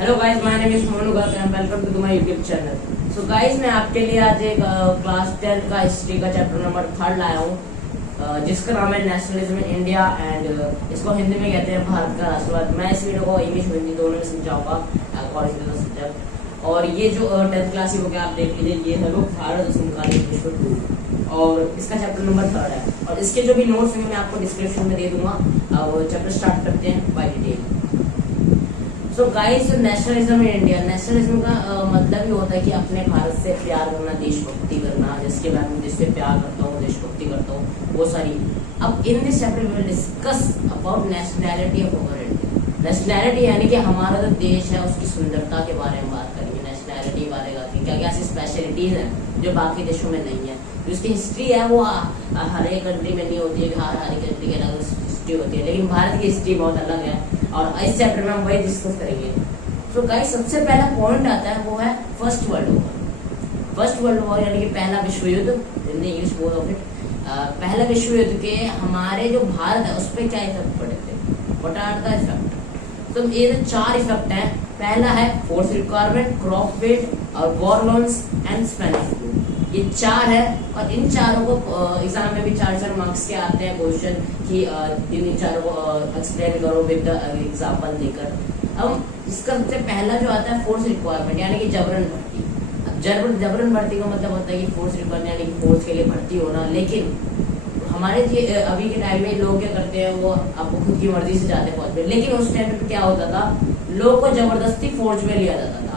Hello guys, my name is Monu Garg and welcome to my YouTube channel. So guys, मैं आपके लिए आज एक क्लास 10 का हिस्ट्री का चैप्टर नंबर 3 लाया हूँ, जिसका नाम है नेशनलिज्म इन इंडिया एंड इसको हिंदी में कहते हैं भारत का राष्ट्रवाद। मैं इस वीडियो को इंग्लिश और हिंदी दोनों में समझाऊंगा अकॉर्डिंग टू द सब्जेक्ट। और ये जो 10th क्लास की बुक है आप देख लीजिए, ये है वो भारत समकालीन विश्व 2 और इसका चैप्टर नंबर 3 है। और इसके जो भी नोट्स हैं मैं आपको डिस्क्रिप्शन में दे दूंगा। वो चैप्टर स्टार्ट करते हैं by detail. So guys, nationalism in India, nationalism का मतलब ही होता है कि अपने भारत से प्यार करना, देशभक्ति करना, जिसके बारे में जिससे प्यार करता हूँ, देशभक्ति करता हूँ, वो सारी। अब in this chapter we will discuss about nationality of our India. Nationality यानी कि हमारा जो देश है उसकी सुंदरता के बारे में बात करेंगे। नेशनैलिटी बारे में क्या क्या ऐसी स्पेशलिटीज हैं जो बाकी देशों में नहीं है। जो इसकी हिस्ट्री है वो हर एक कंट्री में नहीं होती है, हर कंट्री की अलग हिस्ट्री होती है, लेकिन भारत की हिस्ट्री बहुत अलग है और इस चैप्टर में हम वही डिस्कस करेंगे। तो गाइस, सबसे पहला पॉइंट आता है वो है first world war. First world war यानी कि पहला विश्व युद्ध, in English bowl of it. पहला विश्व युद्ध के हमारे जो भारत है उस पर क्या इफेक्ट पड़े थे, व्हाट आर द इफेक्ट। तो ये 4 इफेक्ट है। पहला है फोर्स रिक्वायरमेंट, क्रॉप वेट और war loans and Spanish flu. ये 4 है और इन चारों को एग्जाम में भी 4 मार्क्स के आते हैं क्वेश्चन कि इन चारों को एक्सप्लेन करो विद द एग्जांपल देकर। अब इसका सबसे पहला जो आता है फोर्स रिक्वायरमेंट यानी कि जबरन भर्ती। अब जबरन भर्ती का मतलब होता है कि फोर्स रिक्वायरमेंट यानी कि फोर्स के लिए भर्ती होना। लेकिन हमारे अभी के टाइम में लोग क्या करते हैं, वो आपको खुद की मर्जी से जाते फौज में। लेकिन उस टाइम पे क्या होता था, लोगों को जबरदस्ती फौज में लिया जाता था।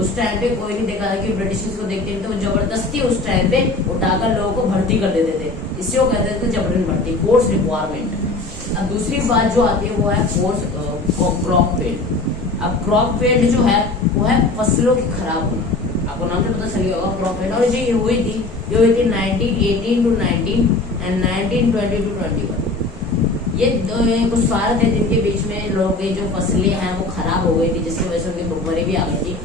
उस टाइम पे कोई नहीं देखा था कि ब्रिटिश को देखते थे, वो जबरदस्ती उस टाइम पे उठाकर लोगों को भर्ती कर देते थे। इससे वो कहते थे जबरन भर्ती, फोर्स रिक्वायरमेंट। अब दूसरी बात जो आती है वो है फोर्स क्रॉप फील्ड। अब क्रॉप फील्ड जो है वो है फसलों की खराब होना। आपको नाम से पता चल गया होगा क्रॉप फील्ड। और ये हुई थी 1918 टू 19 एंड 1920 टू 21। ये कुछ साल थे जिनके बीच में लोगों की जो फसलें हैं वो खराब हो गई थी, जिसकी वजह से उनकी भुखमरी भी आ गई थी।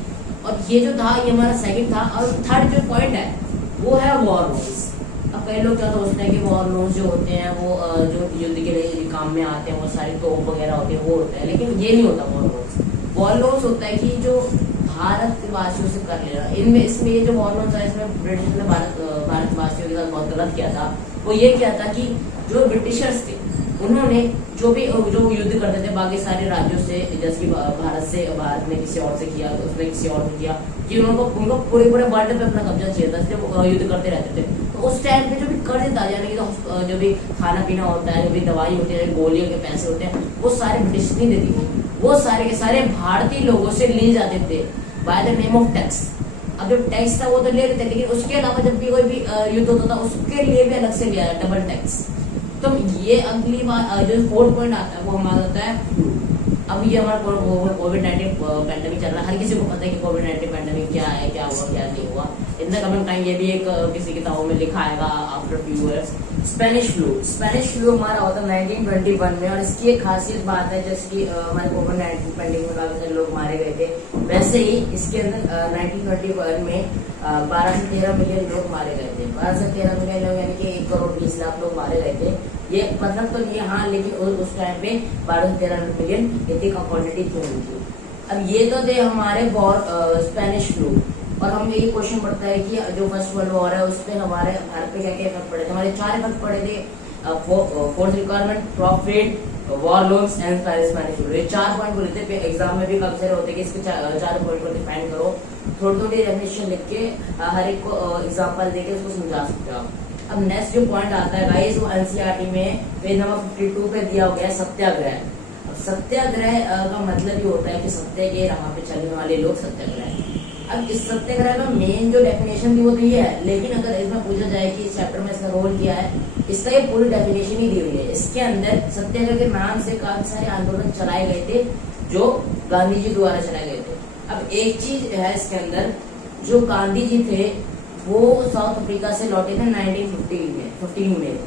और ये जो था ये हमारा सेकंड था। और थर्ड जो पॉइंट है वो है वॉर लोन्स। अब कई लोग क्या सोचते हैं कि वॉर लोन्स जो होते हैं वो जो युद्ध के लिए काम में आते हैं, वो सारी तोप वगैरह होती है, वो होता है। लेकिन ये नहीं होता वॉर लोन्स। वॉर लोन्स होता है कि जो भारतवासियों से कर लेना। इसमें ये जो वॉर लोन्स है, इसमें ब्रिटिश ने भारतवासियों के साथ बहुत गलत किया था। वो ये किया था कि जो ब्रिटिशर्स थे उन्होंने जो युद्ध करते थे बाकी सारे राज्यों से, जैसे कि भारत ने किसी और से किया, तो उसने किसी और से किया, कि उनको पूरे वर्ल्ड पे अपना कब्जा चाहिए था, इसलिए वो युद्ध करते रहते थे। तो उस टाइम पे जो भी कर्ज था, यानी कि जो भी खाना पीना होता है, जो भी दवाई होती है, गोलियों के पैसे होते हैं, वो सारे ब्रिटिश नहीं देती थी। वो सारे के सारे भारतीय लोगों से लिए जाते थे by the name of tax. अब जो टैक्स था वो तो ले लेते, लेकिन उसके अलावा जब भी कोई भी युद्ध होता था उसके लिए भी अलग से लिया जाता, डबल टैक्स। तो ये अगली बार जो 4th पॉइंट आता है वो हमारा होता है। अब ये हमारा कोविड-19 पैंडेमिक चल रहा है। हर किसी को पता है कि कोविड-19 पैंडेमिक क्या है, क्या हुआ, क्या नहीं हुआ। इन द कमिंग टाइम ये भी एक किसी किताबों में लिखा आएगा after few years. Spanish flu हमारा होता है 1921 में। और इसकी एक खासियत बात है, जैसे कि हमारे कोविड-19 पैंडेमिक में काफी सारे लोग मारे गए थे, वैसे ही इसके अंदर 1921 में 12 से 13 मिलियन लोग मारे गए थे। 12 से 13 मिलियन लोग यानी कि 1 करोड़ 20 लाख लोग मारे गए थे। ये मतलब तो नहीं, हाँ, लेकिन उस टाइम पे 12 से 13 मिलियन इतनी का क्वांटिटी क्यों हुई थी। अब ये तो थे हमारे स्पेनिश फ्लू। और हमें ये क्वेश्चन पड़ता है कि जो फर्स्ट वर्ल्ड वॉर है उस पर हमारे भारत पे क्या क्या इफेक्ट पड़े थे। हमारे 4 इफेक्ट पड़े थे, force requirement, crop weight, war loans and Spanish flu. ये 4 पॉइंट बोले थे। एग्जाम में भी काफी सारे होते हैं कि इसके 4 पॉइंट को डिफाइन करो, थोड़ी डेफिनेशन लिख के हर एक को एग्जाम्पल देके उसको समझा सकते हो आप। अब नेक्स्ट जो पॉइंट आता है गाइस, वो एनसीईआरटी में पेज नंबर 52 पे दिया गया है, सत्याग्रह। अब सत्याग्रह का मतलब ये होता है कि सत्य के राह पे चलने वाले लोग सत्याग्रह हैं। अब इस सत्याग्रह का मेन जो डेफिनेशन थी वो तो ये है, लेकिन अगर इसमें पूछा जाए कि इस चैप्टर में इसका रोल क्या है, इसका ये पूरी डेफिनेशन ही दी हुई है। इसके अंदर सत्याग्रह के नाम से काफी सारे आंदोलन चलाए गए थे जो गांधी जी द्वारा चलाए गए थे। अब एक चीज है इसके अंदर, जो गांधी जी थे वो साउथ अफ्रीका से लौटे थे 1915 में।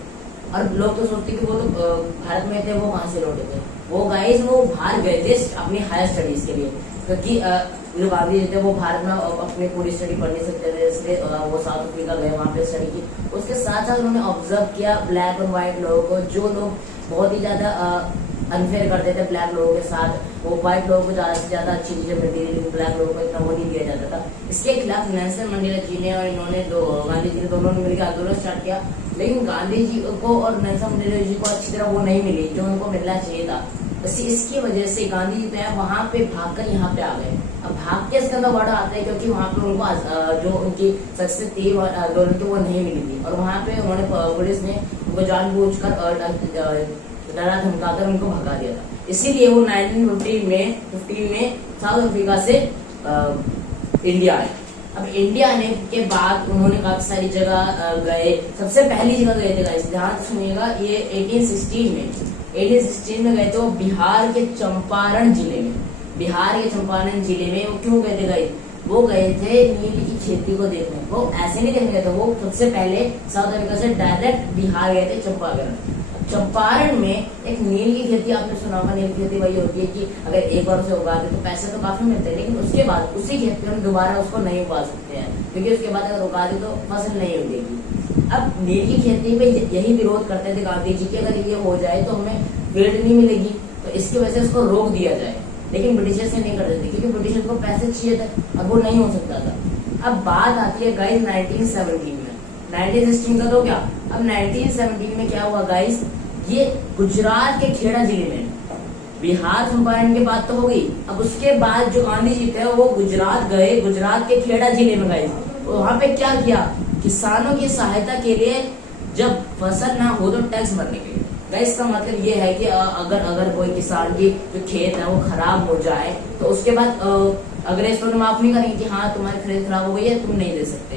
और लोग तो सोचते कि वो तो भारत में थे, वो कहाँ से लौटे थे। वो गाइस वो बाहर गए थे अपनी हायर स्टडीज के लिए, क्योंकि जो गांधी जी थे वो भारत में अपनी पूरी स्टडी पढ़ नहीं सकते थे, इसलिए वो साउथ अफ्रीका गए, वहाँ पे स्टडी की। उसके साथ साथ उन्होंने ऑब्जर्व किया ब्लैक और व्हाइट लोगों को, जो लोग बहुत ही ज्यादा अनफेयर करते थे ब्लैक लोगों के साथ, वो व्हाइट लोगों को ज्यादा से ज्यादा अच्छी चीजें मिलती थी लेकिन ब्लैक लोगों को इतना वो नहीं दिया जाता था। इसके खिलाफ नेल्सन मंडेला जी ने और इन्होंने गांधी जी ने दोनों ने मिलकर आंदोलन स्टार्ट किया, लेकिन गांधी जी को और नेल्सन मंडेला जी को अच्छी तरह वो नहीं मिली जो उनको मिलना चाहिए था। इसकी वजह से गांधी जी तो वहां पे भागकर यहाँ पे आ गए। अब भाग के इसका बड़ा आता है क्योंकि वहां पे उनको जो उनकी सक्सेस थी आंदोलन की वो नहीं मिली थी, और वहां पे उन्होंने पुलिस ने उनको जानबूझकर डरा धमकाकर उनको भगा दिया था। इसीलिए वो 1915 में साउथ अफ्रीका से इंडिया आए। अब इंडिया आने के बाद उन्होंने काफी सारी जगह गए। सबसे पहली जगह गए थे गाइस, ध्यान से सुनिएगा, ये 1816 में गए थे वो बिहार के चंपारण जिले में। बिहार के चंपारण जिले में वो क्यों गए थे गाइस? वो गए थे नील की खेती को देखने। वो ऐसे नहीं देखने गए थे, वो सबसे पहले साउथ अफ्रीका से डायरेक्ट बिहार गए थे चंपारण में एक नील की खेती। आपने सुना होगा, नील की खेती वही होती है कि अगर एक बार उसे उगा दे तो पैसे तो काफी मिलते हैं, लेकिन उसके बाद उसी खेत में हम दोबारा उसको नहीं उगा सकते हैं, क्योंकि उसके बाद अगर उगा दे तो फसल नहीं उगेगी। अब नील की खेती में यही विरोध करते थे गांधी जी की, अगर ये हो जाए तो हमें फील्ड नहीं मिलेगी, तो इसकी वजह से उसको रोक दिया जाए। लेकिन ब्रिटिशर्स से नहीं करते थे क्योंकि ब्रिटिशर्स को पैसे चाहिए थे, अब वो नहीं हो सकता था। अब बात आती है गाइस 1917 में। 1916 का तो क्या, अब 1917 में क्या हुआ गाइस, ये गुजरात के खेड़ा जिले में, बिहार चंपारण के बाद तो हो गई, अब उसके बाद जो गांधी जी थे वो गुजरात गए, गुजरात के खेड़ा जिले में गए। वहां पे क्या किया, किसानों की सहायता के लिए, जब फसल ना हो तो टैक्स भरने के लिए। इसका मतलब ये है कि अगर कोई किसान की जो खेत है वो खराब हो जाए तो उसके बाद अग्रेसर माफ नहीं करेंगे कि हाँ तुम्हारी खरीद खराब हो गई है, तुम नहीं दे सकते,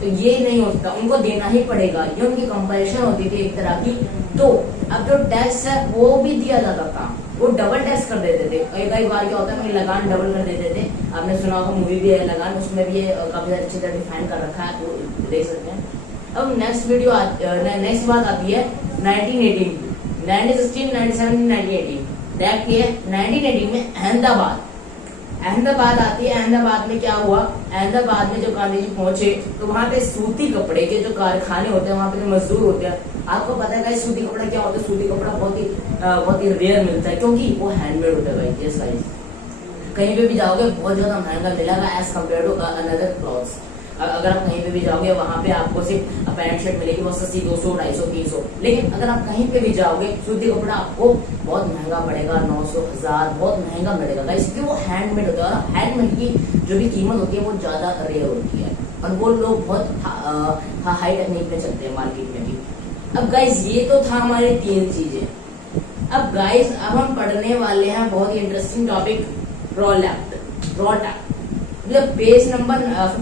तो ये नहीं होता, उनको देना ही पड़ेगा। ये उनकी कंपल्शन होती थी एक तरह की। तो अब जो टैक्स है वो भी दिया जाता था, वो डबल टैक्स कर देते थे। कई बार क्या होता है, लगान डबल कर देते थे। आपने सुना होगा, मूवी भी है लगान, उसमें भी काफी अच्छी तरह डिफाइन कर रखा है, तो देख सकते हैं। अब नेक्स्ट बात आती है 1918 की। 1916, 1917, 1918 देखिए 1918 में अहमदाबाद आती है। अहमदाबाद में क्या हुआ, अहमदाबाद में जब गांधी जी पहुंचे तो वहां पे सूती कपड़े के जो कारखाने होते हैं, वहां पे जो मजदूर होते हैं, आपको पता है गाइस सूती कपड़ा क्या होता है। सूती कपड़ा बहुत ही रेयर मिलता है क्योंकि वो हैंडमेड होता है भाई। ये साइज कहीं पे भी जाओगे बहुत ज्यादा महंगा मिलेगा as compare to another clothes. अगर आप कहीं पे भी जाओगे वहां पे आपको सिर्फ पैंट शर्ट मिलेगी वो 80, 200, 250, 300, लेकिन अगर आप कहीं पे भी जाओगे सूती कपड़ा आपको बहुत महंगा पड़ेगा, 900, 1000, बहुत महंगा मिलेगा गाइस, क्योंकि वो हैंडमेड होता है। और हैंडमेड की जो भी कीमत होती है वो ज्यादा रेयर होती है, और वो लोग बहुत हाई टेक्निक में चलते हैं मार्केट में भी। अब गाइस ये तो था हमारे 3 चीजें। अब गाइस अब हम पढ़ने वाले हैं बहुत ही इंटरेस्टिंग टॉपिक, रॉल एक्ट। मतलब पेज नंबर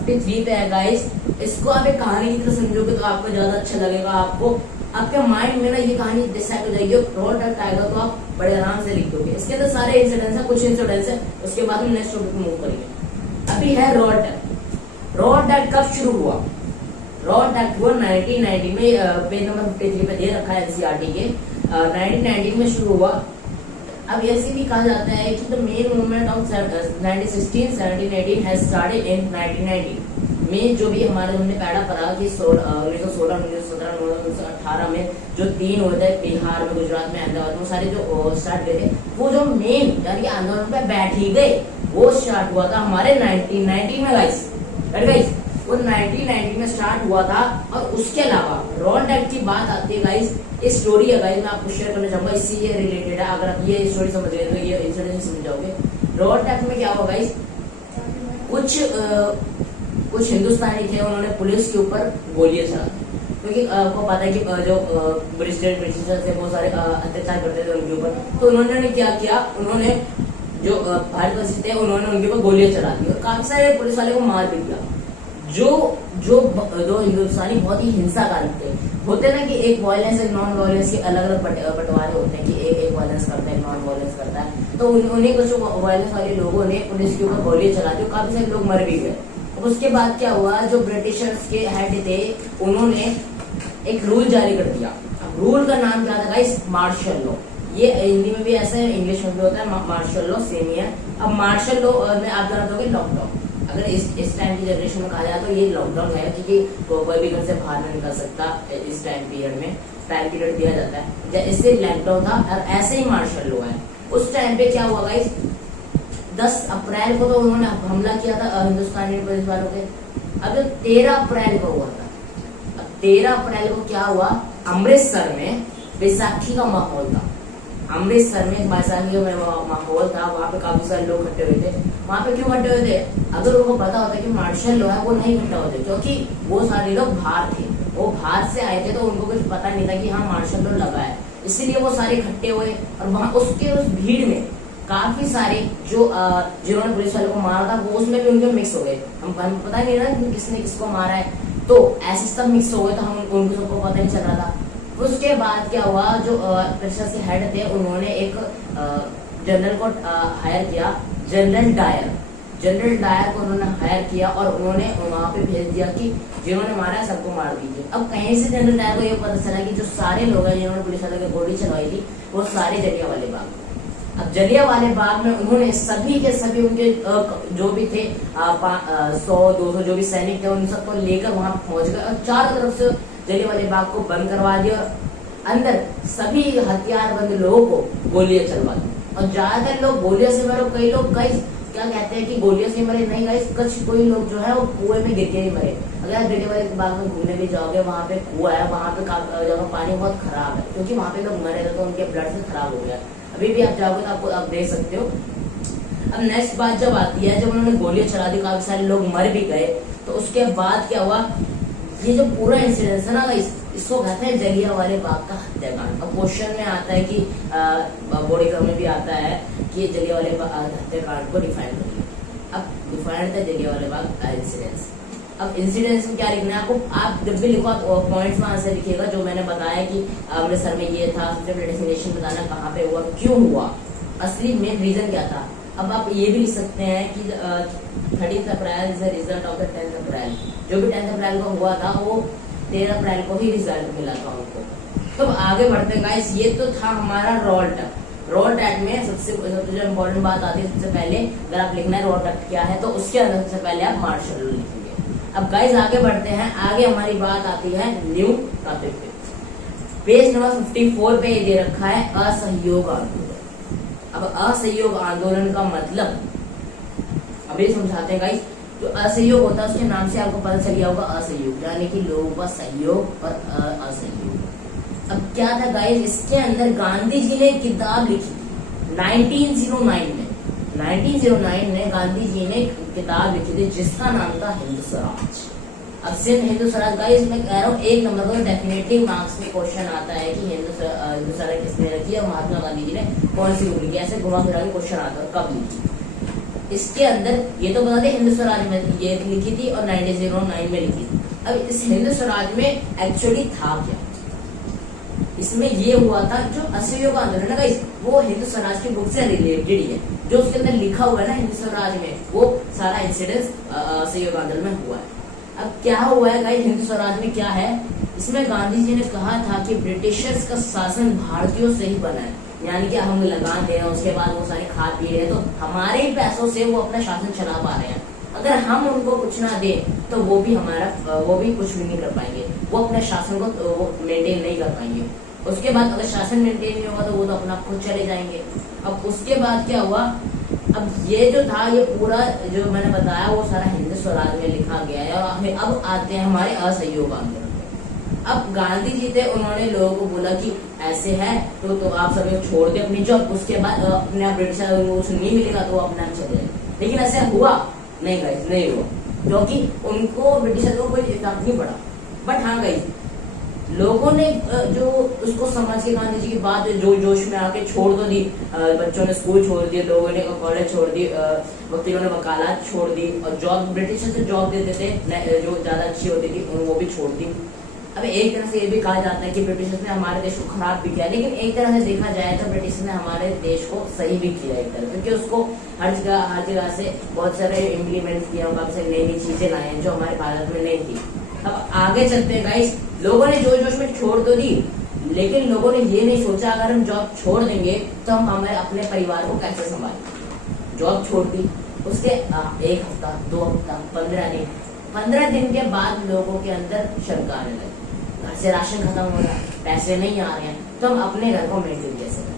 53 पे है गाइस। इसको आप एक कहानी की तरह समझोगे तो आपको ज्यादा अच्छा लगेगा। आपके माइंड में ना ये कहानी डिसाइड हो जाएगी। रॉल एक्ट आएगा तो आप बड़े आराम से लिख दोगे। इसके अंदर सारे इंसिडेंट्स हैं, कुछ इंसिडेंट्स है, उसके बाद हम नेक्स्ट टॉपिक मूव करेंगे। अभी है रॉल एक्ट। रॉल एक्ट कब शुरू हुआ? रॉल एक्ट हुआ 1990 में, पेज नंबर 53 पे दे रखा है एनसीईआरटी के। 1990 में शुरू हुआ। अब ऐसे भी कहा जाता है कि the main movement of 1916, 17, 18 has started in 1990 में। जो भी हमारे हमने पढ़ा पड़ा कि 1916, 1917, 1918 में जो 3 हुए थे बिहार में, गुजरात में, अहमदाबाद में, सारे जो स्टार्ट हुए थे, वो जो मेन यानी आंदोलन पे बैठ ही गए, वो स्टार्ट हुआ था हमारे 1990 में गाइस। वो 1990 में स्टार्ट हुआ था। और उसके अलावा रॉल एक्ट की बात आती है गाइस, इस स्टोरी है गाइस, मैं आपको शेयर करना चाहूंगा, इससे ये रिलेटेड है। अगर आप ये स्टोरी समझ गए तो ये इंसिडेंट समझ जाओगे। रॉल एक्ट में क्या हुआ गाइस, कुछ हिंदुस्तानी थे, उन्होंने पुलिस के ऊपर गोलियां चला दी, क्योंकि आपको पता है कि जो ब्रिटिशर्स थे वो सारे अत्याचार करते थे उनके ऊपर। तो उन्होंने क्या किया, उन्होंने जो भारतवासी थे उन्होंने उनके ऊपर गोलियां चला दी और काफी सारे पुलिस वाले को मार भी दिया। जो हिंदुस्तानी बहुत ही हिंसाकारी थे, होते ना कि एक वायलेंस एक नॉन वायलेंस के अलग अलग बंटवारे होते हैं कि एक वायलेंस करता है, नॉन वायलेंस करता है। तो उन्हीं कुछ वायलेंस वाले लोगों ने पुलिस के ऊपर गोलियां चला दी, काफी सारे लोग मर भी गए। उसके बाद क्या हुआ, जो ब्रिटिशर्स के हेड थे उन्होंने एक रूल जारी कर दिया। रूल का नाम क्या था गाइस, मार्शल लॉ। ये हिंदी में भी ऐसा है, इंग्लिश में भी होता है, मार्शल लॉ सेम ही है। अब मार्शल लॉ में आप जाना दोगे लॉकडाउन। अगर इस टाइम की जनरेशन में कहा जाए तो ये लॉकडाउन है, क्योंकि कोई भी घर से बाहर नहीं निकल सकता इस टाइम पीरियड में। टाइम पीरियड दिया जाता है, जैसे लॉकडाउन था और ऐसे ही मार्शल लॉ है। उस टाइम पे क्या हुआ गाइस, 10 अप्रैल को तो उन्होंने हमला किया था हिंदुस्तानी पुलिस वालों के। अब 13 अप्रैल को हुआ था। अब 13 अप्रैल को क्या हुआ, अमृतसर में बैसाखी का माहौल था। अमृतसर में बैसाखी का माहौल था, वहाँ पे काफी सारे लोग इकट्ठे हुए थे। वहाँ पे क्यों इकट्ठे हुए थे, अगर उनको पता होता कि मार्शल लॉ है वो नहीं इकट्ठा होते, क्योंकि वो सारे लोग बाहर थे, वो बाहर से आए थे, तो उनको कुछ पता नहीं था कि हाँ मार्शल लॉ लगा है, इसलिए वो सारे इकट्ठे हुए। और वहाँ उसके उस भीड़ में काफी सारे जो जिन्होंने पुलिस वालों को मारा था वो उसमें भी उनके मिक्स हो गए। हम पता नहीं ना कि किसने किसको मारा है, तो ऐसे सब मिक्स हो गए, तो हम उनको सबको पता नहीं चल रहा था। उसके बाद क्या हुआ, जो प्रेशर के हेड थे उन्होंने एक जनरल को हायर किया, जनरल डायर को उन्होंने हायर किया और उन्होंने वहां पे भेज दिया कि जिन्होंने मारा है सबको मार दीजिए। अब कहीं से जनरल डायर को ये पता चला कि जो सारे लोग हैं जिन्होंने पुलिस वालों की गोली चलवाई थी वो सारे जलियांवाले बाग। अब जलियांवाले बाग में उन्होंने सभी के सभी उनके जो भी थे 100-200 जो भी सैनिक थे उन सबको लेकर वहां पहुंच गए और चारों तरफ से जलियांवाले बाग को बंद करवा दिया और अंदर सभी हथियारबंद लोगों को गोलियां चलवा दी। और ज्यादातर लोग गोलियों से मरे, कई लोग क्या कहते हैं कि गोलियों से मरे नहीं गाइस, कुछ कोई लोग जो है वो कुएं में गिर के ही मरे। अगर आप जलियांवाले बाग में घूमने भी जाओगे, वहाँ पे कुआं है, वहाँ पे जगह पानी बहुत खराब है, क्योंकि वहाँ पे लोग मरे थे तो उनके ब्लड से खराब हो गया। अभी भी आप जाओगे तो आपको आप देख सकते हो। अब नेक्स्ट बात जब आती है, जब उन्होंने गोलियां चला दी, काफी सारे लोग मर भी गए, तो उसके बाद क्या हुआ, ये जो पूरा इंसिडेंस है ना, इसको कहते हैं जलियांवाले बाग का हत्याकांड। अब क्वेश्चन में आता है कि बोर्ड एग्जाम में भी आता है कि जलियांवाले बाग हत्याकांड को डिफाइन करिए। अब डिफाइन था जलियांवाले बाग इंसिडेंस। अब इंसिडेंस में क्या लिखना है आपको, आप जब भी लिखो आप पॉइंट्स में आंसर लिखिएगा। जो मैंने बताया कि अमृतसर में ये था, डेस्टिनेशन बताना कहाँ पे हुआ, क्यों हुआ, असली मेन रीजन क्या था। अब आप ये भी लिख सकते हैं कि 30 April is the result of the 10th अप्रैल। जो भी 10th अप्रैल को हुआ था वो 13 अप्रैल को ही रिजल्ट मिला था उनको। तो आगे बढ़ते हैं गाइस, ये तो था हमारा रोल टैग में सबसे जो इम्पोर्टेंट बात आती है, सबसे पहले अगर आप लिखना है रोल टैग क्या है तो उसके अंदर सबसे पहले आप मार्शल लॉ लिखेंगे। अब गाइस आगे बढ़ते हैं, आगे हमारी बात आती है न्यू टॉपिक पे। पेज नंबर 54 पे ये दे रखा है असहयोग आंदोलन। अब असहयोग आंदोलन का मतलब अभी समझाते हैं गाइस। जो असहयोग होता है उसके नाम से आपको पता चल गया होगा, असहयोग यानी कि लोगों का सहयोग और असहयोग। अब क्या था गाइस, इसके अंदर गांधी जी ने किताब लिखी थी 1909 में। 1909 में गांधी जी ने किताब लिखी थी जिसका नाम था हिंद स्वराज। अब सिर्फ हिंदू स्वराज गाइस मैं कह रहा हूँ, एक नंबर का डेफिनेटली मार्क्स में क्वेश्चन आता है कि हिंदू स्वराज किसने रखी है, महात्मा गांधी जी ने कौन सी बुक लिखी, ऐसे घुमा फिरा के क्वेश्चन आता है कब लिखी। इसके अंदर ये तो बता दें हिंदू स्वराज में ये लिखी थी और 1909 में लिखी थी। अब इस हिंदू स्वराज में एक्चुअली था क्या, इसमें ये हुआ था जो असहयोग आंदोलन है गाइस वो हिंदू स्वराज की बुक से रिलेटेड ही है। जो उसके अंदर लिखा हुआ है ना हिंदू स्वराज में, वो सारा इंसिडेंस असहयोग आंदोलन में हुआ है। अब क्या हुआ है गाइस हिंदू स्वराज में क्या है, इसमें गांधी जी ने कहा था कि ब्रिटिशर्स का शासन भारतीयों से ही बना है, यानी कि हम लगान दे रहे हैं, उसके बाद वो सारे खा पी रहे हैं, तो हमारे ही पैसों से वो अपना शासन चला पा रहे हैं। अगर हम उनको कुछ ना दे तो वो भी कुछ भी नहीं कर पाएंगे, वो अपने शासन को मेंटेन नहीं कर पाएंगे। उसके बाद अगर शासन मेंटेन नहीं होगा तो वो तो अपना खुद चले जाएंगे। अब उसके बाद क्या हुआ, अब ये जो था ये पूरा जो मैंने बताया वो सारा हिंदू स्वराज में लिखा गया है। और अब आते हैं हमारे असहयोग आंदोलन। अब गांधी जी थे, उन्होंने लोगों को बोला कि ऐसे है तो आप सभी छोड़ दे अपनी जॉब, उसके बाद अपने आप ब्रिटिशर नहीं मिलेगा तो वो अपना चले जाए। लेकिन ऐसा हुआ नहीं गाइस, नहीं हुआ, क्योंकि उनको ब्रिटिशर को कोई इफेक्ट नहीं पड़ा। बट हाँ गाइस लोगों ने जो उसको समझ के गांधी जी की बात जो जोश में आके छोड़ तो दी, बच्चों ने स्कूल छोड़ दिए, लोगों ने कॉलेज छोड़ दी, वकीलों ने वकालत छोड़ दी और जॉब ब्रिटिशर से जॉब देते थे जो ज्यादा अच्छी होती थी वो भी छोड़ दी। अब एक तरह से ये भी कहा जाता है कि ब्रिटिशर्स ने हमारे देश को खराब भी किया, लेकिन एक तरह से देखा जाए तो ब्रिटिशर्स ने हमारे देश को सही भी किया एक तरह, क्योंकि उसको हर जगह से बहुत सारे इम्प्लीमेंट किया, काफी सारी नई नई चीजें लाई हैं जो हमारे भारत में नहीं थी। अब आगे चलते हैं गाइस, लोगों ने जोश जोश में छोड़ तो दी, लेकिन लोगों ने ये नहीं सोचा अगर हम जॉब छोड़ देंगे तो हम हमारे अपने परिवार को कैसे संभालें। जॉब छोड़ दी, उसके 1 हफ्ता 2 हफ्ता 15 दिन के बाद लोगों के अंदर शंका आने लगी। घर से राशन खत्म हो रहा है, पैसे नहीं आ रहे हैं, तो हम अपने घर को मेंटेन कैसे करें?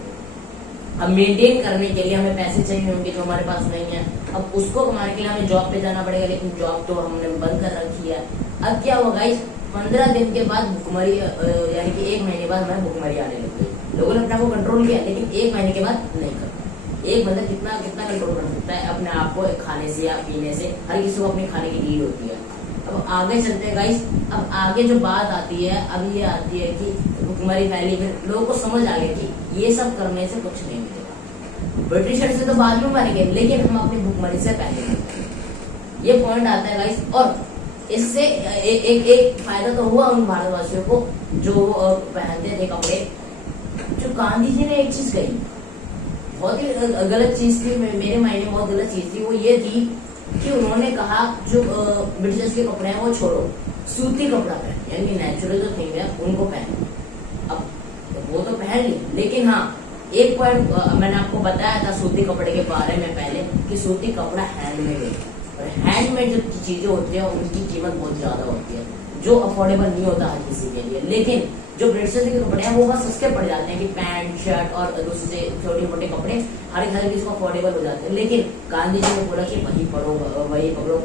अब मेंटेन करने के लिए हमें पैसे चाहिए होंगे जो हमारे पास नहीं है। अब उसको कमाने के लिए हमें जॉब पे जाना पड़ेगा, लेकिन जॉब तो हमने बंद कर रखी है। अब क्या हुआ गाइस, 15 दिन के बाद भुखमरी, यानी कि 1 महीने बाद हमें भुखमरी आने लग गई। लोगों ने अपने आप को कंट्रोल किया, लेकिन 1 महीने के बाद नहीं कर पाए। एक बंदा कितना कितना कंट्रोल कर सकता है अपने आप को खाने से या पीने से? हर किसी को अपने खाने की नीड होती है। अब आगे चलते हैं गाइस, अब आगे जो बात आती है, अब ये आती है कि भुखमरी फैली, फिर लोगों को समझ आ गया कि ये सब करने से कुछ नहीं मिलेगा। ब्रिटिशर से तो बाद में मरेंगे, लेकिन हम अपनी भुखमरी से पहले मरेंगे। ये पॉइंट आता है गाइस। और इससे एक फायदा तो हुआ उन भारतवासियों को जो पहनते थे कपड़े। जो गांधी जी ने एक चीज कही, बहुत ही गलत चीज थी, मेरे मायने में बहुत गलत चीज थी। वो ये थी कि उन्होंने कहा जो ब्रिटिशर्स के कपड़े हैं वो छोड़ो, सूती कपड़ा पहन, यानी नेचुरल जो थिंग है उनको पहन। अब वो तो पहन ली, लेकिन हाँ एक पॉइंट मैंने आपको बताया था सूती कपड़े के बारे में पहले, कि सूती कपड़ा हैंडमेड है, और हैंडमेड जो चीजें होती है उनकी कीमत बहुत ज्यादा होती है, जो अफोर्डेबल नहीं होता हर किसी के लिए। लेकिन जो ब्रिटिशर्स के कपड़े हैं वो बहुत सस्ते पड़ जाते हैं, कि पैंट शर्ट और दूसरे छोटे मोटे कपड़े हर किसी को अफोर्डेबल हो जाते हैं। लेकिन गांधी जी ने बोला कि वही पढ़ो वही पकड़ो।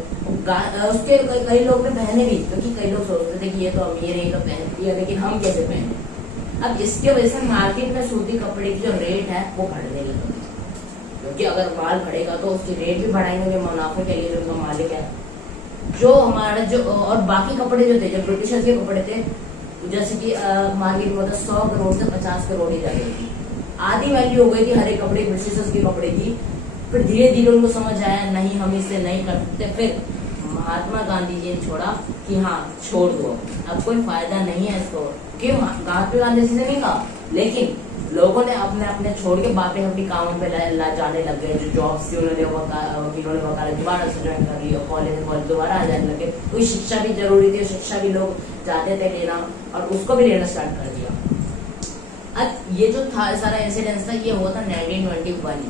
उसके कई लोग ने पहने भी, क्योंकि कई लोग सोचते थे कि ये तो अमीर है, ये तो पहन लिया, लेकिन हम कैसे पहने? अब इसके वजह से मार्केट में सूती कपड़े की जो रेट है वो बढ़ने लगी, क्योंकि अगर माल बढ़ेगा तो उसकी रेट भी बढ़ाएंगे मुनाफे के लिए, जो उनका मालिक है। जो हमारा जो और बाकी कपड़े जो थे, जो ब्रिटिशर्स के कपड़े थे, जैसे कि मार्केट में 100 करोड़ से 50 करोड़ ही जा रही थी, आधी वैल्यू हो गई थी हर एक कपड़े ब्रिटिशर्स के कपड़े की। फिर धीरे धीरे उनको समझ आया नहीं हम इससे नहीं कर सकते, फिर महात्मा गांधी जी ने छोड़ा कि हाँ छोड़ दो, अब कोई फायदा नहीं है इसको। क्यों? महात्मा गांधी जी ने नहीं कहा, लेकिन लोगों ने अपने अपने छोड़ के बातें अपनी कामों पे जाने लग गए। जो जॉब्स थी उन्होंने वकीलों ने वकालत दोबारा से ज्वाइन कर लिया, कॉलेज दोबारा आ जाने लगे। कोई शिक्षा भी जरूरी थी, शिक्षा भी लोग चाहते थे लेना, और उसको भी लेना स्टार्ट कर दिया। अब ये जो था सारा इंसिडेंस था, ये हुआ था 1921।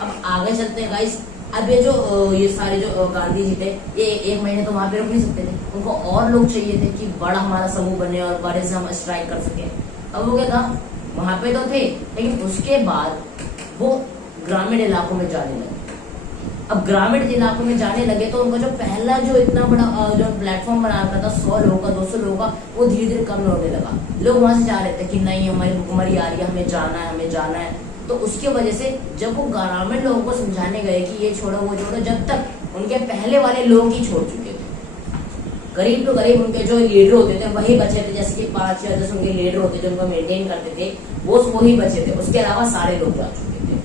अब आगे चलते हैं गाइस। अब ये सारे जो गांधी जी थे, ये 1 महीने तो वहां पे रुक नहीं सकते थे, उनको और लोग चाहिए थे कि बड़ा हमारा समूह बने और बड़े से हम स्ट्राइक कर सके। अब वो क्या था, वहां पे तो थे, लेकिन उसके बाद वो ग्रामीण इलाकों में जाने लगे। अब ग्रामीण इलाकों में जाने लगे तो उनका जो पहला जो इतना बड़ा जो प्लेटफॉर्म बना रखा था 100 लोगों का 200 लोगों का, वो धीरे धीरे कम होने लगा। लोग वहां से जा रहे थे कि नहीं हमारी भुखमरी आ रही है, हमें जाना है, हमें जाना है। तो उसकी वजह से जब वो ग्रामीण लोगों को समझाने गए कि ये छोड़ो वो छोड़ो, जब तक उनके पहले वाले लोग ही छोड़ चुके थे। करीब तो करीब उनके जो लीडर होते थे वही बचे थे, जैसे कि 5 या 10 उनके लीडर होते थे, उनको मेंटेन करते थे, वो ही बचे थे। उसके अलावा सारे लोग जा चुके थे।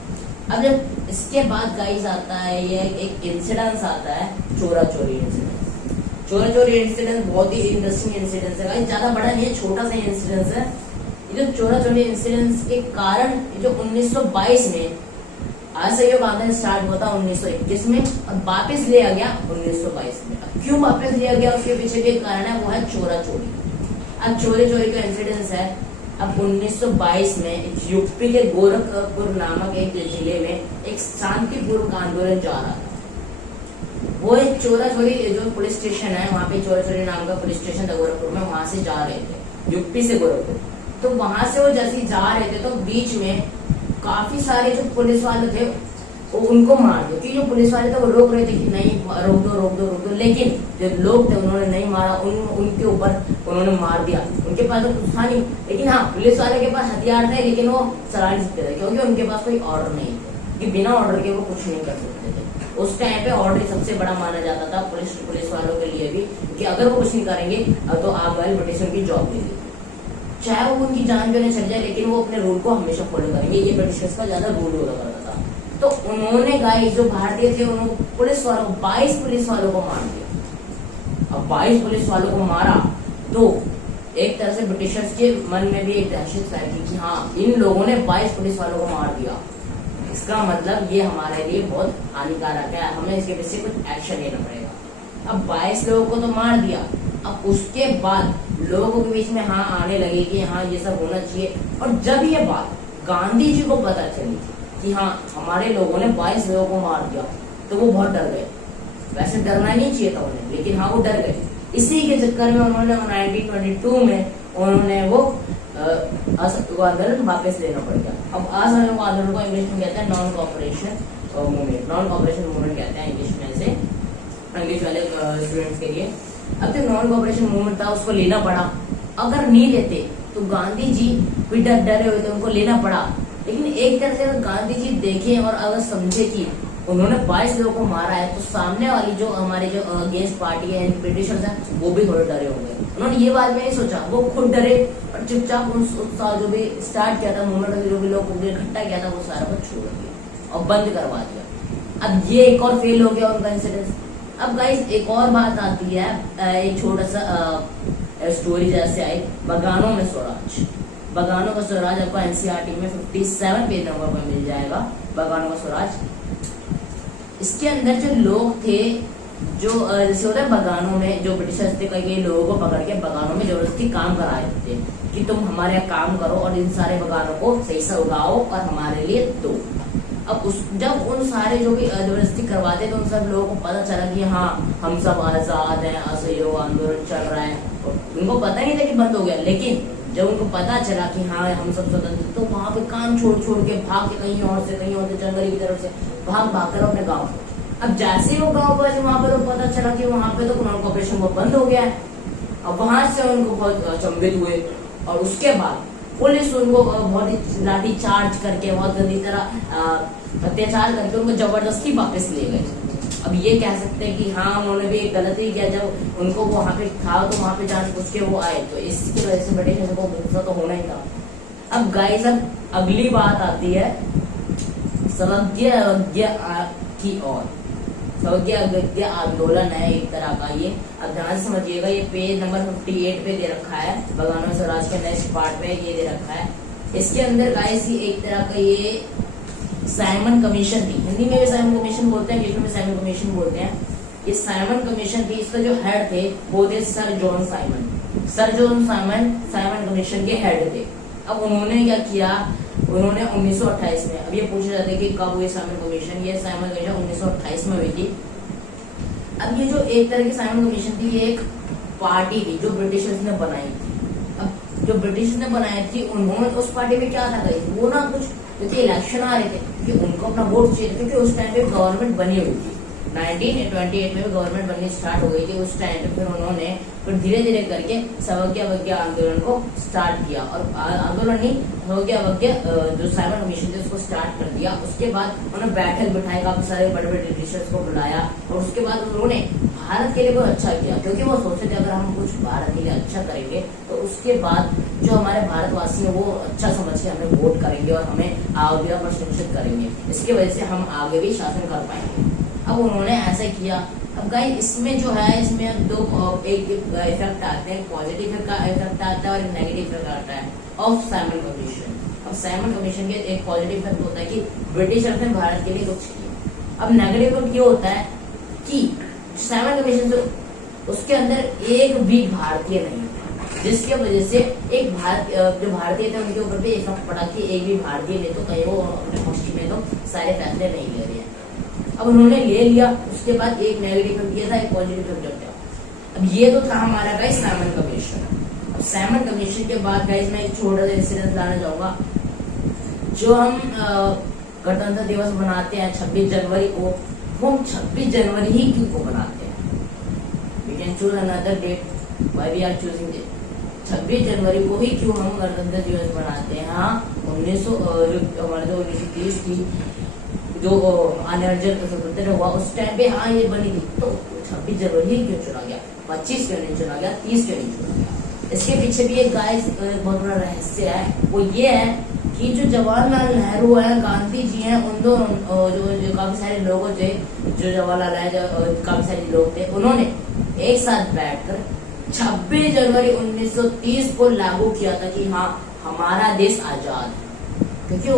अब जब इसके बाद गाइस आता है ये एक इंसिडेंस आता है, चोरा चोरी इंसिडेंस। चोरा चोरी इंसिडेंस बहुत ही इंटरेस्टिंग इंसिडेंस है गाइस, ज्यादा बड़ा नहीं है, छोटा सा इंसिडेंस है। ये जो चोरा चोरी इंसिडेंस के कारण जो 1922 में आज सहयोग आंदोलन स्टार्ट हुआ था 1921 में, और वापस लिया गया 1922 में। अब क्यों वापस लिया गया, उसके पीछे भी एक कारण है, वो है चोरा चोरी। अब चोरी चोरी का इंसिडेंस है। अब 1922 में यूपी के गोरखपुर नामक एक जिले में एक शांतिपूर्ण आंदोलन जा रहा था। वो एक चोरा चोरी जो पुलिस स्टेशन है, वहाँ पे चोरा चोरी नाम का पुलिस स्टेशन था गोरखपुर में, वहां से जा रहे थे यूपी से गोरखपुर। तो वहां से वो जैसे ही जा रहे थे तो बीच में काफी सारे जो पुलिस वाले थे वो उनको मार दो, क्योंकि जो पुलिस वाले थे वो रोक रहे थे कि नहीं रोक दो रोक दो रोक दो, लेकिन जो लोग थे उन्होंने नहीं मारा, उनके ऊपर उन्होंने मार दिया। उनके पास तो कुछ था नहीं, लेकिन हाँ पुलिस वाले के पास हथियार थे, लेकिन वो चला नहीं सकते थे क्योंकि उनके पास कोई ऑर्डर नहीं थे, कि बिना ऑर्डर के वो कुछ नहीं कर सकते थे। उस टाइम पे ऑर्डर सबसे बड़ा माना जाता था पुलिस वालों के लिए भी, कि अगर वो कुछ नहीं करेंगे तो आप वाले ब्रिटिशर की जॉब देंगे, चाहे वो उनकी जान क्यों नहीं चल जाए, लेकिन वो अपने रूल को हमेशा फॉलो करेंगे। ये ब्रिटिशर्स का ज्यादा रूल हुआ करता था। तो उन्होंने गाइस जो भारतीय थे उन्होंने पुलिस वालों 22 पुलिस वालों को मार दिया। अब 22 पुलिस वालों को मारा तो एक तरह से ब्रिटिशर्स के मन में भी एक दहशत फैली कि हाँ इन लोगों ने 22 पुलिस वालों को मार दिया, इसका मतलब ये हमारे लिए बहुत हानिकारक है, हमें इसके पीछे कुछ एक्शन लेना पड़ेगा। अब 22 लोगों को तो मार दिया। अब उसके बाद लोगों के बीच में हाँ आने लगे कि हाँ ये सब होना चाहिए। और जब ये बात गांधी जी को पता चली कि हाँ हमारे लोगों ने 22 लोगों को मार दिया, तो वो बहुत डर गए। वैसे डरना नहीं चाहिए था उन्हें, लेकिन हाँ वो डर गए। इसी के चक्कर में उन्होंने 1922 में उन्होंने वो असहयोग आंदोलन वापस लेना पड़ गया। अब असहयोग आंदोलन को इंग्लिश में कहते हैं non cooperation movement, non cooperation movement कहते हैं इंग्लिश में से, इंग्लिश वाले स्टूडेंट्स के लिए। अब जो नॉन कॉपरेशन मूवमेंट था उसको लेना पड़ा, अगर नहीं लेते तो गांधी जी भी डरे हुए थे, उनको लेना पड़ा। लेकिन एक तरह से अगर गांधी जी देखें और अगर समझे कि उन्होंने 22 लोगों को मारा है, तो सामने वाली जो हमारी जो अगेंस्ट पार्टी है, ब्रिटिशर्स हैं, वो भी थोड़े डरे होंगे। उन्होंने ये बात में नहीं सोचा, वो खुद डरे और चुपचाप उस साल जो भी स्टार्ट किया था मूवमेंट, जो भी लोग इकट्ठा किया था, वो सारा कुछ छोड़ दिया और बंद करवा दिया। अब ये एक और फेल हो गया उनका इंसिडेंस। अब गाइस एक और बात आती है, एक छोटा सा स्टोरी जैसे आई, बगानों में स्वराज। बगानों का स्वराज आपको एनसीईआरटी में 57 पेज नंबर पर मिल जाएगा, बगानों का स्वराज। इसके अंदर जो लोग थे, जो जैसे होता है बगानों में जो ब्रिटिशर्स थे, कई लोगों को पकड़ के बगानों में जबरदस्ती काम कराए थे कि तुम हमारे यहाँ काम करो और इन सारे बगानों को सही से उगाओ और हमारे लिए दो। अब जब उन सारे जो भी जबरदस्ती करवाते थे, उन सब लोगों को पता चला कि हाँ हम सब आजाद हैं, असहयोग आंदोलन चल रहा है, उनको पता नहीं था कि बंद हो गया। लेकिन जब उनको पता चला कि हाँ हम सब स्वतंत्र, तो वहां पे काम छोड़ के भाग के कहीं और से जंगल की तरफ से भाग कर अपने गाँव। अब जैसे ही वो गाँव पहुंचे, वहां पे तो पता चला कि वहां पे तो नॉन कॉपरेशन वो बंद हो गया है। अब वहां से उनको बहुत अचंभित हुए और उसके बाद पुलिस उनको बहुत ही लाठी चार्ज करके, बहुत गंदी तरह अत्याचार करके उनको जबरदस्ती वापस ले गए। अब ये कह सकते हैं कि हाँ उन्होंने भी एक गलती किया, जब उनको वो वहां पे था तो वहां पे जान पूछ के वो आए, तो इसकी वजह से ब्रिटिश को गुस्सा तो होना ही था। अब गाइस अब अगली बात आती है सर्वज्ञ की ओर। सर्वज्ञ आंदोलन है एक तरह का ये। अब ध्यान से समझिएगा, ये पेज नंबर 58 पे दे रखा है, बगानों में स्वराज के नेक्स्ट पार्ट पे ये दे रखा है। इसके अंदर गाइस एक तरह का ये साइमन कमीशन थी, हिंदी में भी साइमन कमीशन बोलते हैं, इंग्लिश में साइमन कमीशन बोलते हैं। ये साइमन कमीशन थी, इसका जो हेड थे वो थे sir John Simon. Sir John Simon Simon commission के हेड थे। अब उन्होंने क्या किया, उन्होंने 1928 में, अब ये पूछा जाता है कि कब हुई साइमन कमीशन, ये साइमन कमीशन 1928 में हुई थी। अब ये जो एक तरह की साइमन कमीशन थी, ये एक पार्टी थी जो ब्रिटिशर्स ने बनाई थी। अब जो ब्रिटिश ने बनाई थी, उन्होंने उस पार्टी में क्या था, वो ना कुछ क्योंकि इलेक्शन आ रहे थे कि उनको अपना वोट चाहिए, क्योंकि उस टाइम पे गवर्नमेंट बनी हुई थी, 1928 में गवर्नमेंट बननी स्टार्ट हो गई थी उस टाइम पे। फिर उन्होंने फिर धीरे धीरे करके सर्वज्ञ आंदोलन को स्टार्ट किया, और आंदोलन नहीं सर्वज्ञ जो साइमन कमीशन थे उसको स्टार्ट कर दिया। उसके बाद उन्होंने बैठक बिठाई, काफी सारे बड़े बड़े ब्रिटिशर्स को बुलाया, और उसके बाद उन्होंने भारत के लिए बहुत अच्छा किया, क्योंकि वो सोचते थे अगर हम कुछ भारत के लिए अच्छा करेंगे तो उसके बाद जो हमारे भारतवासी हैं वो अच्छा समझ के हमें वोट करेंगे और हमें आगे प्रशंसित करेंगे, इसकी वजह से हम आगे भी शासन कर पाएंगे। अब उन्होंने ऐसा किया। अब गाइस इसमें जो है, इसमें दो एक इफेक्ट आते हैं, पॉजिटिव इफेक्ट आता है और एक नेगेटिव इफेक्ट आता है ऑफ साइमन कमीशन। अब साइमन कमीशन के एक पॉजिटिव इफेक्ट होता है कि ब्रिटिशर्स ने भारत के लिए कुछ किया। अब नेगेटिव इफेक्ट ये होता है कि साइमन कमीशन से उसके अंदर एक भी भारतीय नहीं था, जिसकी वजह से एक जो भारतीय थे उनके ऊपर भी इफेक्ट पड़ा कि एक भी भारतीय नहीं, तो कहीं वो अपने पक्ष में तो सारे फैसले नहीं ले रहे हैं। अब उन्होंने ले लिया, उसके बाद एक नेगेटिव किया था, एक पॉजिटिव किया। अब ये तो था हमारा गाइस साइमन कमीशन। अब साइमन कमीशन के बाद गाइस मैं एक छोटा सा इंसिडेंट लाना चाहूंगा। जो हम गणतंत्र दिवस मनाते हैं 26 जनवरी को, वो हम 26 जनवरी ही क्यों को मनाते हैं? We can choose another date, why we are choosing it. 26 जनवरी को ही क्यों हम गणतंत्र दिवस मनाते हैं? हाँ 1930 की जो स्वतंत्र हुआ उस टाइम पे हाँ ये बनी थी, तो 26 जनवरी ही क्यों चुना गया, 25 क्यों नहीं चुना गया, 30 क्यों नहीं चुना गया? इसके पीछे भी एक गाइस बहुत बड़ा रहस्य है, वो ये है कि जो जवाहरलाल नेहरू है, गांधी जी हैं, उन दोनों जो काफी सारे लोग थे, जो जवाहरलाल है, काफी सारे लोग थे, उन्होंने एक साथ बैठकर 26 जनवरी 1930 को लागू किया था कि हाँ हमारा देश आजाद है। क्योंकि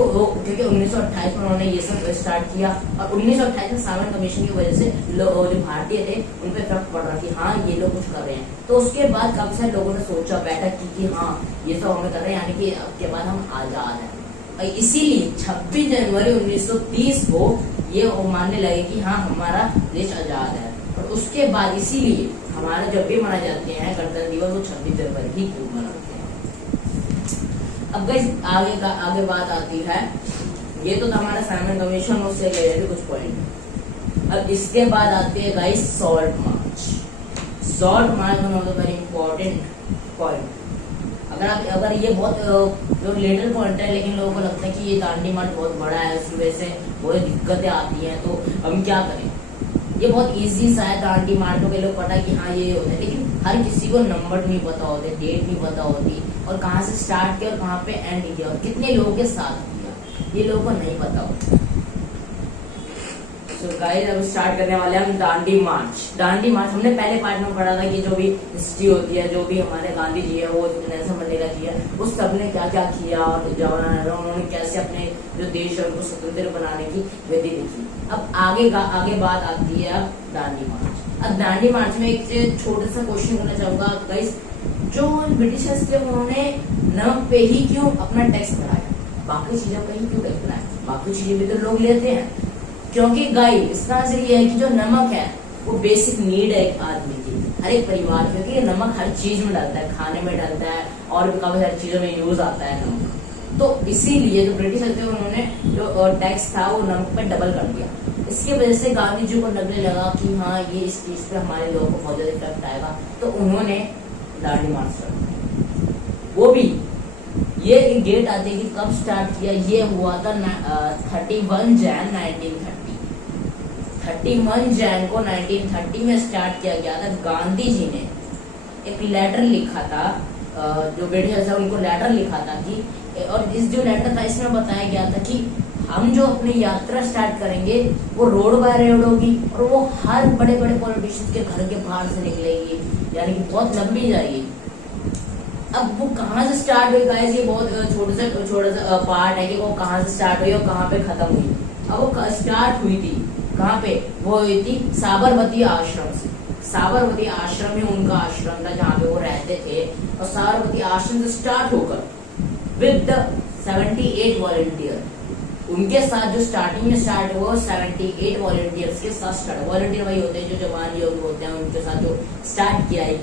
1928 में उन्होंने ये सब स्टार्ट किया, और 1928 में साइमन कमीशन की वजह से जो भारतीय थे उन पे फर्क पड़ रहा कि हाँ ये लोग कुछ कर रहे हैं। तो उसके बाद काफी सारे लोगों ने सोचा, बैठक की कि हाँ ये सब हमें कर रहे हैं, यानी कि अब के बाद हम आजाद हैं। और इसीलिए 26 जनवरी 1930 को ये मानने लगे कि हाँ हमारा देश आजाद है। और उसके बाद इसीलिए हमारा जब भी मनाए जाते हैं गणतंत्र दिवस, वो 26 जनवरी ही क्यों मनाते हैं। अब गाइस आगे बात आती है, ये तो था हमारा साइमन कमीशन, उससे रिलेटेड कुछ पॉइंट। अब इसके बाद आती है guys salt march. Salt March one of the very important point. अगर ये बहुत जो लिटिल पॉइंट है, लेकिन लोगों को लगता है कि ये दांडी मार्च बहुत बड़ा है, उसकी वजह से बहुत दिक्कतें आती हैं, तो हम क्या करें। ये बहुत इजी सा है, दांडी मार्च के लोग पता है कि हाँ ये होता है, लेकिन हर किसी को नंबर नहीं पता होते, डेट नहीं पता होती, और कहाँ से स्टार्ट किया और कहाँ पे एंड किया और कितने लोगों के साथ किया, ये लोगों को नहीं पता होता। So guys, अब स्टार्ट करने वाले हैं हम दांडी मार्च। दांडी मार्च हमने पहले पार्ट में पढ़ा था कि जो भी हिस्ट्री होती है, जो भी हमारे गांधी जी है, वो नेल्सन मंडेला जी है, उस सब ने क्या क्या किया और जवाहरलाल उन्होंने कैसे अपने जो देश है उनको स्वतंत्र बनाने की विधि लिखी। अब आगे बात आती है दांडी मार्च। अब दांडी मार्च में एक छोटा सा क्वेश्चन करना चाहूंगा गाइस, जो ब्रिटिशर्स थे उन्होंने नमक पे ही क्यों अपना टैक्स बढ़ाया, बाकी चीजों पे ही क्यों टैक्स बढ़ाया, बाकी चीजें भी तो लोग लेते हैं। क्योंकि गाइस इसका आंसर ये है कि जो नमक है वो बेसिक नीड है एक आदमी की, हर एक परिवार, क्योंकि ये नमक हर चीज में डलता है, खाने में डलता है और भी काफी सारी चीजों में यूज आता है नमक। तो इसीलिए जो ब्रिटिश थे उन्होंने जो टैक्स था वो नमक पे डबल कर दिया। इसकी वजह से गांधी जी को लगने लगा कि हाँ ये इस चीज पे हमारे लोगों को बहुत ज्यादा इफेक्ट आएगा, तो उन्होंने दांडी मार्च कर, वो भी ये डेट आती है कि कब स्टार्ट किया, ये हुआ था 31 जैन 1930। 31 जैन को 1930 में स्टार्ट किया गया था। गांधी जी ने एक लेटर लिखा था, जो ब्रिटिशर्स है उनको लेटर लिखा था कि, और इस जो लेटर था इसमें बताया गया था कि हम जो अपनी यात्रा स्टार्ट करेंगे वो रोड बाय रोड होगी और वो हर बड़े बड़े पॉलिटिशियंस के घर के बाहर से निकलेगी, यानी कि बहुत लंबी जाएगी। अब वो कहाँ से स्टार्ट हुई गाइस, ये बहुत छोटा सा पार्ट है कि वो कहाँ से स्टार्ट हुई और कहाँ पे खत्म हुई। अब वो स्टार्ट हुई थी कहाँ पे, वो हुई थी साबरमती आश्रम से। साबरमती आश्रम में उनका आश्रम था जहाँ पे वो रहते थे, और साबरमती आश्रम से स्टार्ट होकर विद द 78 वॉलंटियर, उनके साथ जो स्टार्टिंग में स्टार्ट हुआ 78 वॉलंटियर्स के साथ स्टार्ट। वॉलंटियर वही होते हैं जो जवान योग होते हैं, उनके साथ जो स्टार्ट किया है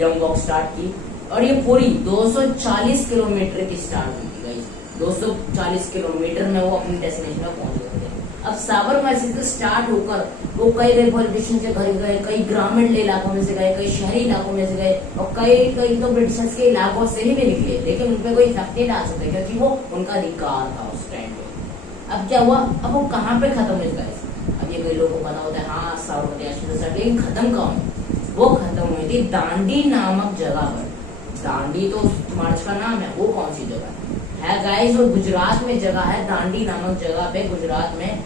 यंग वॉक स्टार्ट की, और ये पूरी 240 किलोमीटर की स्टार्ट हुई थी गाइस। 240 किलोमीटर में वो अपनी डेस्टिनेशन में पहुंच गए थे। अब साबरमती से स्टार्ट होकर वो कई पॉलिटिशियन से घर गए, कई ग्रामीण इलाकों में से गए, कई शहरी इलाकों में से गए, और कई तो ब्रिटिशर्स के इलाकों से ही भी निकले, लेकिन उनपे कोई इफेक्ट नहीं डाल सकते क्योंकि वो उनका अधिकार था उस टाइम पे। अब क्या हुआ, अब वो कहाँ पे खत्म हुई गाइस, अब ये कई लोगों को पता होता है हाँ साबरमती आश्रम से, लेकिन खत्म कहाँ हुई, वो खत्म हुई थी दांडी नामक जगह पर। दांडी तो मार्च का नाम है, वो कौन सी जगह है गाइस, वो गुजरात में जगह है, दांडी नामक जगह पे, गुजरात में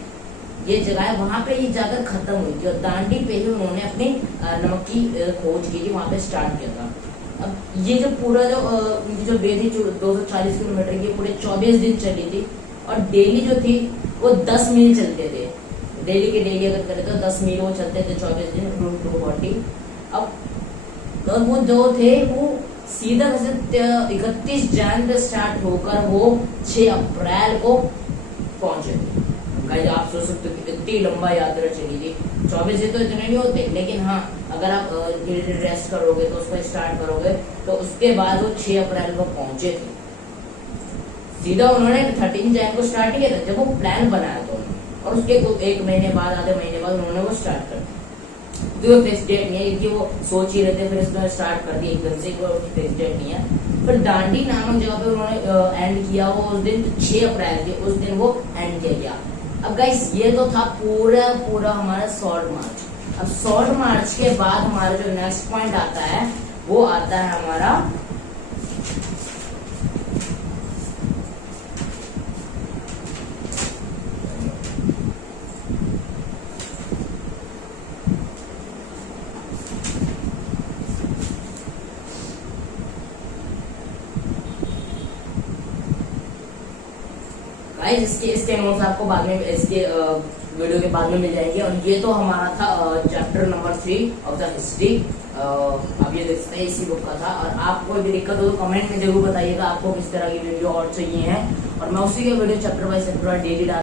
ये जगह है, वहां पे ये जाकर खत्म हुई थी। और दांडी पे ही उन्होंने अपनी नमक की खोज की थी, वहां पे स्टार्ट किया था। अब ये जो पूरा जो उनकी जो वे थी 240 किलोमीटर की, पूरे 24 दिन चली थी, और डेली जो थी वो 10 मील चलते थे, डेली के डेली अगर करें तो 10 मील वो चलते थे 24 दिन, रूट 240। अब तो वो जो थे वो सीधा 31 जैन पे स्टार्ट होकर वो 6 अप्रैल को पहुंचे थे। गाइस आप सोच सकते हो कि इतनी लंबा यात्रा चली थी। 24 दिन तो इतने नहीं होते, लेकिन हाँ अगर आप धीरे रेस्ट करोगे तो उसको स्टार्ट करोगे तो उसके बाद वो 6 अप्रैल को पहुंचे थे। सीधा उन्होंने 13 जैन को स्टार्ट किया था जब वो प्लान बनाया था, और उसके एक महीने बाद आधे महीने बाद उन्होंने वो स्टार्ट कर दिया। तो फिक्स डेट नहीं है कि वो सोच ही रहते फिर इसमें स्टार्ट कर दिया एकदम से, कोई फिक्स डेट नहीं है। फिर दांडी नामक जगह पे उन्होंने एंड किया, वो उस दिन 6 अप्रैल थी, उस दिन वो एंड किया गया। अब गाइस ये तो था पूरा हमारा सॉल्ट मार्च। अब सॉल्ट मार्च के बाद हमारा जो नेक्स्ट पॉइंट आता है वो आता है हमारा इसके नोट्स आपको बाद में इसके वीडियो के बाद में मिल जाएंगे। और ये तो हमारा था chapter number 3 of the history. अब ये देख सकते हैं इसी बुक का था। और आपको कोई भी दिक्कत हो तो कमेंट में जरूर बताइएगा आपको किस तरह की वीडियो और चाहिए है, और मैं उसी के वीडियो चैप्टर वाइज डेली